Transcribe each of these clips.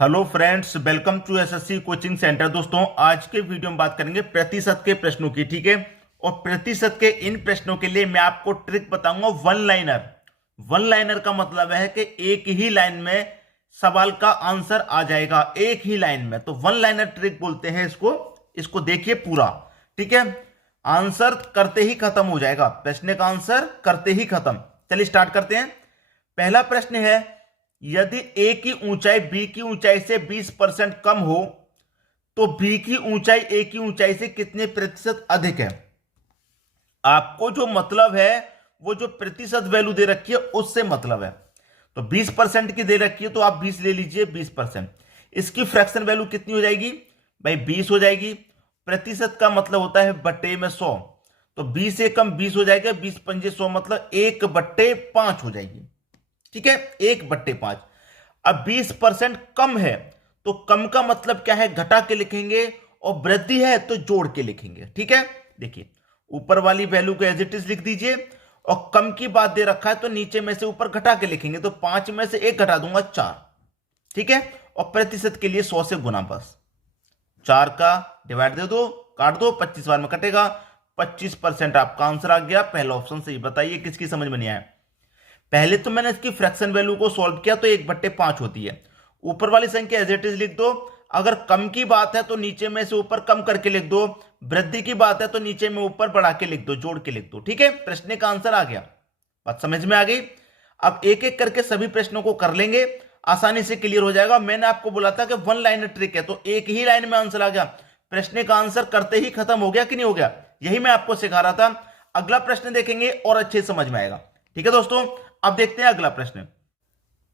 Hello friends, welcome to SSC coaching centre. दोस्तों, आज के वीडियो में बात करेंगे प्रतिशत के प्रश्नों की। ठीक है, और प्रतिशत के इन प्रश्नों के लिए मैं आपको ट्रिक बताऊंगा। One liner. वन लाइनर का मतलब है कि एक ही लाइन में सवाल का आंसर आ जाएगा, एक ही लाइन में। तो वन लाइनर ट्रिक बोलते हैं इसको। इसको देखिए पूरा। ठीक है, आंसर करते ही खत्म हो जाएगा, प्रश्न का आंसर करते ही खत्म। चलिए स्टार्ट करते हैं। पहला प्रश्न है, यदि ए की ऊंचाई बी की ऊंचाई से 20% कम हो तो बी की ऊंचाई ए की ऊंचाई से कितने प्रतिशत अधिक है। आपको जो मतलब है वो जो प्रतिशत वैल्यू दे रखी है उससे मतलब है। तो 20% की दे रखी है तो आप 20 ले लीजिए, 20%। इसकी फ्रैक्शन वैल्यू कितनी हो जाएगी भाई? 20 हो जाएगी। प्रतिशत का मतलब होता है बट्टे में 100। तो 20 से कम 20 हो जाएगा, 20 पंजे 100 मतलब 1/5 हो जाएगी। ठीक है, 1/5। अब 20% कम है तो कम का मतलब क्या है? घटा के लिखेंगे, और वृद्धि है तो जोड़ के लिखेंगे। ठीक है, देखिए ऊपर वाली वैल्यू को एज इट इज लिख दीजिए, और कम की बात दे रखा है तो नीचे में से ऊपर घटा के लिखेंगे। तो 5 में से 1 घटा दूंगा, 4। ठीक है, और प्रतिशत के लिए 100 से गुना, बस 4 का डिवाइड दे दो, काट दो, 25 बार में कटेगा। 25% आपका आंसर आ गया। पहला ऑप्शन सही। बताइए किसकी समझ में नहीं आया? पहले तो मैंने इसकी फ्रैक्शन वैल्यू को सॉल्व किया तो 1/5 होती है। ऊपर वाली संख्या एज इट इज लिख दो। अगर कम की बात है तो नीचे में से ऊपर कम करके लिख दो, वृद्धि की बात है तो नीचे में ऊपर बढ़ा के लिख दो, जोड़ के लिख दो। ठीक है, प्रश्न का आंसर आ गया। बात समझ में आ गई? अब एक एक करके सभी प्रश्नों को कर लेंगे, आसानी से क्लियर हो जाएगा। मैंने आपको बोला था कि वन लाइन ट्रिक है, तो एक ही लाइन में आंसर आ गया। प्रश्न का आंसर करते ही खत्म हो गया कि नहीं हो गया? यही मैं आपको सिखा रहा था। अगला प्रश्न देखेंगे और अच्छे समझ में आएगा। ठीक है दोस्तों, अब देखते हैं अगला प्रश्न।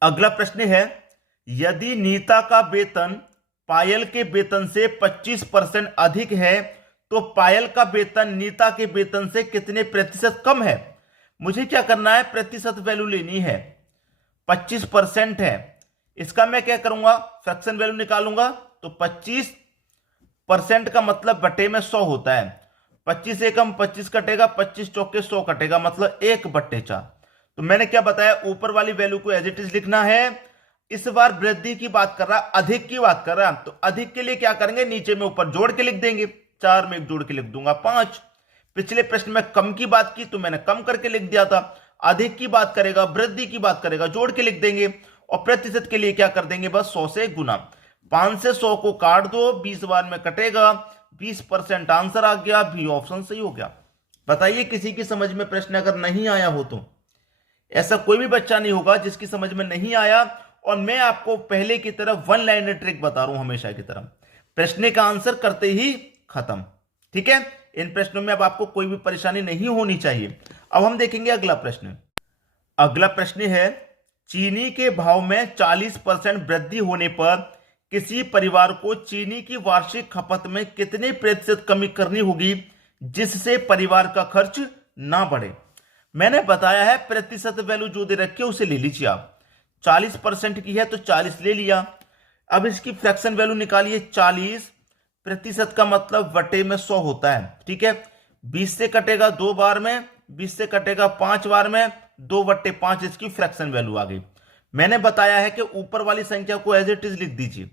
अगला प्रश्न है, यदि नीता का वेतन पायल के वेतन से 25% अधिक है तो पायल का वेतन नीता के वेतन से कितने प्रतिशत कम है। मुझे क्या करना है? प्रतिशत वैल्यू लेनी है। 25% है, इसका मैं क्या करूंगा? फ्रैक्शन वैल्यू निकालूंगा। तो 25% का मतलब बटे में 100 होता है। 25 से कम 25 कटेगा, 25 चौके 100 कटेगा, मतलब 1/4। तो मैंने क्या बताया? ऊपर वाली वैल्यू को एज इट इज लिखना है। इस बार वृद्धि की बात कर रहा, अधिक की बात कर रहा, तो अधिक के लिए क्या करेंगे? नीचे में ऊपर जोड़ के लिख देंगे। 4 में 1 जोड़ के लिख दूंगा, 5। पिछले प्रश्न में कम की बात की तो मैंने कम करके लिख दिया था। अधिक की बात करेगा, वृद्धि की बात करेगा, जोड़ के लिख देंगे। और प्रतिशत के लिए क्या कर देंगे? बस 100 से गुना। 5 से 100 को काट दो, 20 बार में कटेगा। 20% आंसर आ गया, बी ऑप्शन सही हो गया। बताइए किसी की समझ में प्रश्न अगर नहीं आया हो तो? ऐसा कोई भी बच्चा नहीं होगा जिसकी समझ में नहीं आया। और मैं आपको पहले की तरह वन लाइनर ट्रिक बता रहा हूं, हमेशा की तरह प्रश्न का आंसर करते ही खत्म। ठीक है, इन प्रश्नों में अब आपको कोई भी परेशानी नहीं होनी चाहिए। अब हम देखेंगे अगला प्रश्न। अगला प्रश्न है, चीनी के भाव में 40% वृद्धि होने पर किसी परिवार को चीनी की वार्षिक खपत में कितने प्रतिशत कमी करनी होगी जिससे परिवार का खर्च ना बढ़े। मैंने बताया है प्रतिशत वैल्यू जो दे रखी है उसे ले लीजिए आप। 40% की है तो 40 ले लिया। अब इसकी फ्रैक्शन वैल्यू निकालिए। 40% का मतलब बटे में 100 होता है। ठीक है, 20 से कटेगा 2 बार में, 20 से कटेगा 5 बार में, 2/5 इसकी फ्रैक्शन वैल्यू आ गई। मैंने बताया है कि ऊपर वाली संख्या को एज इट इज लिख दीजिए।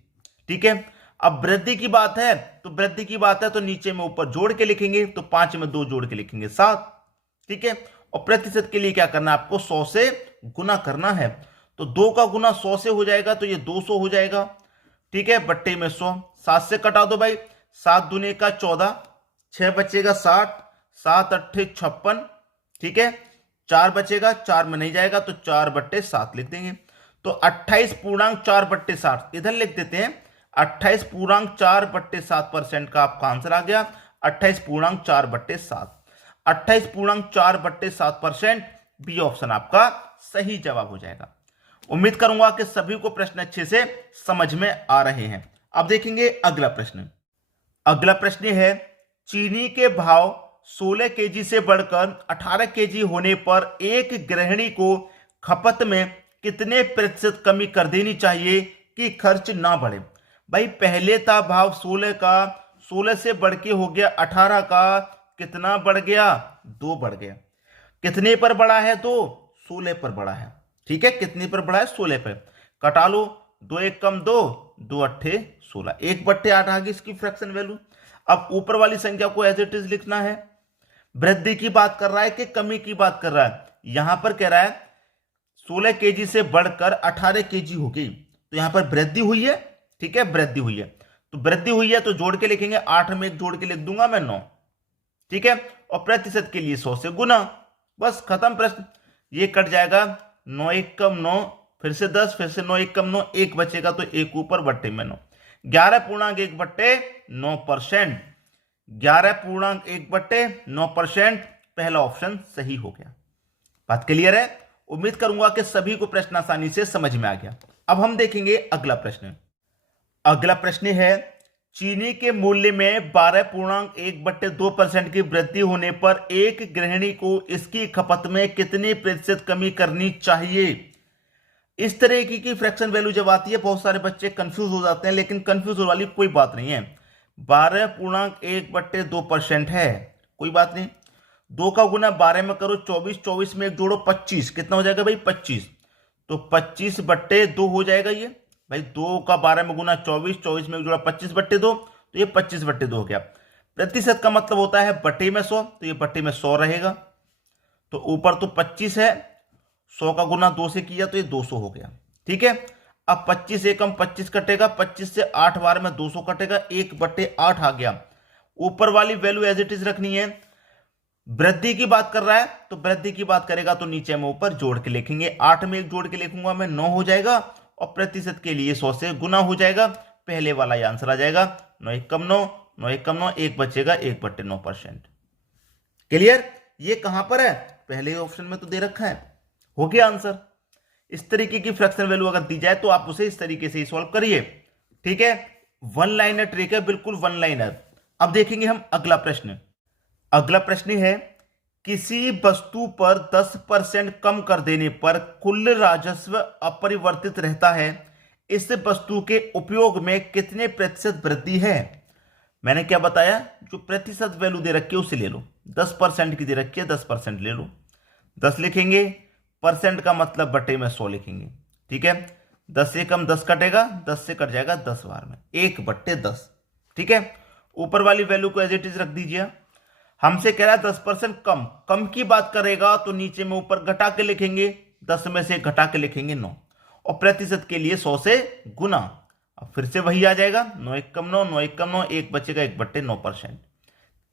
ठीक है, अब वृद्धि की बात है तो वृद्धि की बात है तो नीचे में ऊपर जोड़ के लिखेंगे। तो 5 में 2 जोड़ के लिखेंगे, 7। ठीक है, और प्रतिशत के लिए क्या करना है? आपको 100 से गुना करना है। तो 2 का गुना 100 से हो जाएगा तो ये 200 हो जाएगा। ठीक है, बट्टे में 100। 7 से कटा दो भाई, 7 दूने का 14, 6 बचेगा 60, 7 अट्ठे 56। ठीक है, 4 बचेगा, 4 में नहीं जाएगा तो 4/7 लिख देंगे। तो 28.4/7 इधर लिख देते हैं। 28.4/7% का आपका आंसर आ गया। 28.4/7, 28.4/7%। बी ऑप्शन आपका सही जवाब हो जाएगा। उम्मीद करूंगा कि सभी को प्रश्न अच्छे से समझ में आ रहे हैं। अब देखेंगे अगला प्रश्न। अगला प्रश्न है, चीनी के भाव 16 केजी से बढ़कर 18 केजी होने पर एक गृहिणी को खपत में कितने प्रतिशत कमी कर देनी चाहिए कि खर्च ना बढ़े। भाई पहले था भाव 16 का, 16 से बढ़ के हो गया 18 का, कितना बढ़ गया? 2 बढ़ गया। कितने पर बढ़ा है? 2, 16 पर बढ़ा है। ठीक है, कितने पर बढ़ा है? 16 पर। कटा लो, 2 एक कम 2, 2 अट्ठे 16, 1/8 आ गई इसकी फ्रैक्शन वैल्यू। अब ऊपर वाली संख्या को एज इट इज लिखना है। वृद्धि की बात कर रहा है कि कमी की बात कर रहा है? यहां पर कह रहा है 16 केजी से बढ़कर 18 केजी हो गई, तो यहां पर वृद्धि हुई है। ठीक है, वृद्धि हुई है, तो वृद्धि हुई है तो जोड़ के लिखेंगे, 8 में 1 जोड़ के लिख दूंगा मैं 9। ठीक है, और प्रतिशत के लिए 100 से गुना, बस खत्म प्रश्न। ये कट जाएगा, 9 एक कम 9, फिर से 10, फिर से 9 एक कम 9, 1 बचेगा तो 1 ऊपर बट्टे में 9, 11.1/9%, 11.1/9%। पहला ऑप्शन सही हो गया। बात क्लियर है? उम्मीद करूंगा कि सभी को प्रश्न आसानी से समझ में आ गया। अब हम देखेंगे अगला प्रश्न। अगला प्रश्न है, चीनी के मूल्य में 12.1/2% की वृद्धि होने पर एक गृहिणी को इसकी खपत में कितने प्रतिशत कमी करनी चाहिए? इस तरह की फ्रैक्शन वैल्यू जब आती है बहुत सारे बच्चे कंफ्यूज हो जाते हैं, लेकिन कंफ्यूज होने वाली कोई बात नहीं है। 12.1/2% है, कोई बात नहीं। 2 का गुना 12 में करो 24, 24 में 1 जोड़ो 25, कितना हो जाएगा भाई 25, तो 25/2 हो जाएगा ये भाई। 2 का 12 में गुना 24, 24 में 1 जोड़ा 25/2, तो ये 25/2 हो गया। प्रतिशत का मतलब होता है बटे में 100, तो ये बटे में 100 रहेगा। तो ऊपर तो 25 है, 100 का गुना 2 से किया तो ये 200 हो गया। ठीक है, अब 25 एकम 25 कटेगा, 25 से 8 बार में 200 कटेगा, 1/8 आ गया। ऊपर वाली वैल्यू एज इट इज रखनी है। वृद्धि की बात कर रहा है तो वृद्धि की बात करेगा तो नीचे में ऊपर जोड़ के लिखेंगे, 8 में 1 जोड़ के लिखूंगा मैं, 9 हो जाएगा, और प्रतिशत के लिए 100 से गुना हो जाएगा। पहले वाला ही आंसर आ जाएगा, 9 एक कम 9, 9 एक कम 9, 1 बचेगा, 1/9%। क्लियर? ये कहां पर है? पहले ऑप्शन में तो दे रखा है, हो गया आंसर। इस तरीके की फ्रैक्शन वैल्यू अगर दी जाए तो आप उसे इस तरीके से ही सॉल्व करिए। ठीक है, वन लाइनर ट्रिक है, बिल्कुल वन लाइनर। अब देखेंगे हम अगला प्रश्न। अगला प्रश्न है, किसी वस्तु पर 10% कम कर देने पर कुल राजस्व अपरिवर्तित रहता है, इस वस्तु के उपयोग में कितने प्रतिशत वृद्धि है? मैंने क्या बताया, जो प्रतिशत वैल्यू दे रखी है उसे ले लो। 10% की दे रखी है, 10% ले लो, 10 लिखेंगे, परसेंट का मतलब बटे में 100 लिखेंगे। ठीक है, 10 से कम 10 कटेगा, 10 से कट जाएगा 10 बार में, 1/10। ठीक है, ऊपर वाली वैल्यू को एज इट इज रख दीजिए। हमसे कह रहा है 10% कम, कम की बात करेगा तो नीचे में ऊपर घटा के लिखेंगे, 10 में से घटा के लिखेंगे 9, और प्रतिशत के लिए 100 से गुना। अब फिर से वही आ जाएगा, 9 एक कम 9, 9 एक कम 9, 1 बचेगा, 1/9%।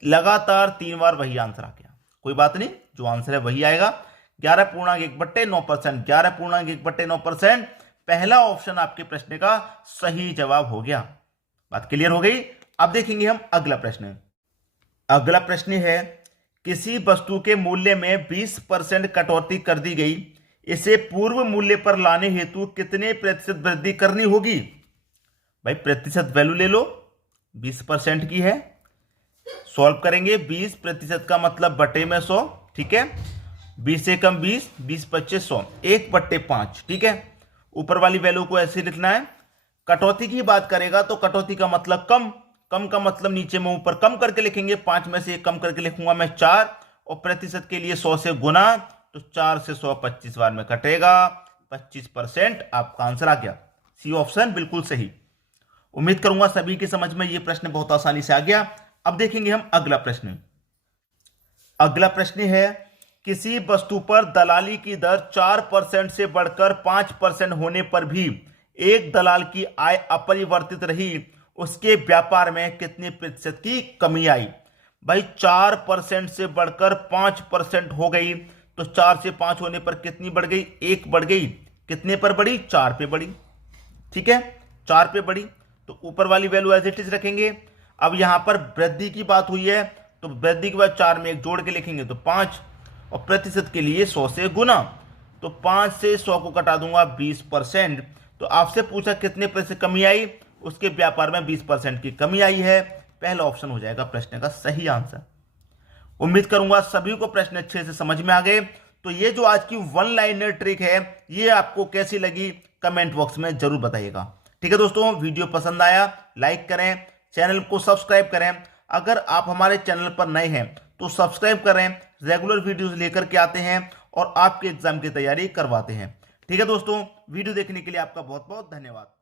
लगातार 3 बार वही आंसर आ गया, कोई बात नहीं, जो आंसर है वही आएगा, 11.1/9%, 11.1/9%। पहला ऑप्शन आपके प्रश्न का सही जवाब हो गया। बात क्लियर हो गई? अब देखेंगे हम अगला प्रश्न। अगला प्रश्न है, किसी वस्तु के मूल्य में 20% कटौती कर दी गई, इसे पूर्व मूल्य पर लाने हेतु कितने प्रतिशत वृद्धि करनी होगी? भाई प्रतिशत वैल्यू ले लो, 20% की है, सॉल्व करेंगे। 20% का मतलब बटे में 100। ठीक है, 20 से कम 20, 20/25 100, 1/5। ठीक है, ऊपर वाली वैल्यू को ऐसे लिखना है। कटौती की बात करेगा तो कटौती का मतलब कम, कम का मतलब नीचे में ऊपर कम करके लिखेंगे, 5 में से 1 कम करके लिखूंगा मैं 4, और प्रतिशत के लिए 100 से गुना, तो 4 से 100 25 बार में कटेगा, 25% आपका आंसर आ गया। सी ऑप्शन बिल्कुल सही। उम्मीद करूंगा सभी की समझ में यह प्रश्न बहुत आसानी से आ गया। अब देखेंगे हम अगला प्रश्न। अगला प्रश्न है, किसी वस्तु पर दलाली की दर 4% से बढ़कर 5% होने पर भी एक दलाल की आय अपरिवर्तित रही, उसके व्यापार में कितने प्रतिशत की कमी आई? भाई 4% से बढ़कर 5% हो गई, तो 4 से 5 होने पर कितनी बढ़ गई? 1 बढ़ गई। कितने पर बढ़ी? 4 पे बढ़ी। ठीक है, 4 पे बढ़ी, तो ऊपर वाली वैल्यू एज इट इज रखेंगे। अब यहां पर वृद्धि की बात हुई है, तो वृद्धि के बाद 4 में 1 जोड़ के लिखेंगे तो 5, और प्रतिशत के लिए 100 से गुना, तो 5 से 100 को कटा दूंगा 20%। तो आपसे पूछा कितने प्रतिशत कमी आई, उसके व्यापार में 20% की कमी आई है। पहला ऑप्शन हो जाएगा प्रश्न का सही आंसर। उम्मीद करूंगा सभी को प्रश्न अच्छे से समझ में आ गए। तो ये जो आज की वन लाइनर ट्रिक है, ये आपको कैसी लगी कमेंट बॉक्स में जरूर बताइएगा। ठीक है दोस्तों, वीडियो पसंद आया लाइक करें, चैनल को सब्सक्राइब करें। अगर आप हमारे चैनल पर नए हैं तो सब्सक्राइब करें, रेगुलर वीडियोस लेकर के आते हैं और आपके एग्जाम की तैयारी करवाते हैं। ठीक है दोस्तों, वीडियो देखने के लिए आपका बहुत बहुत धन्यवाद।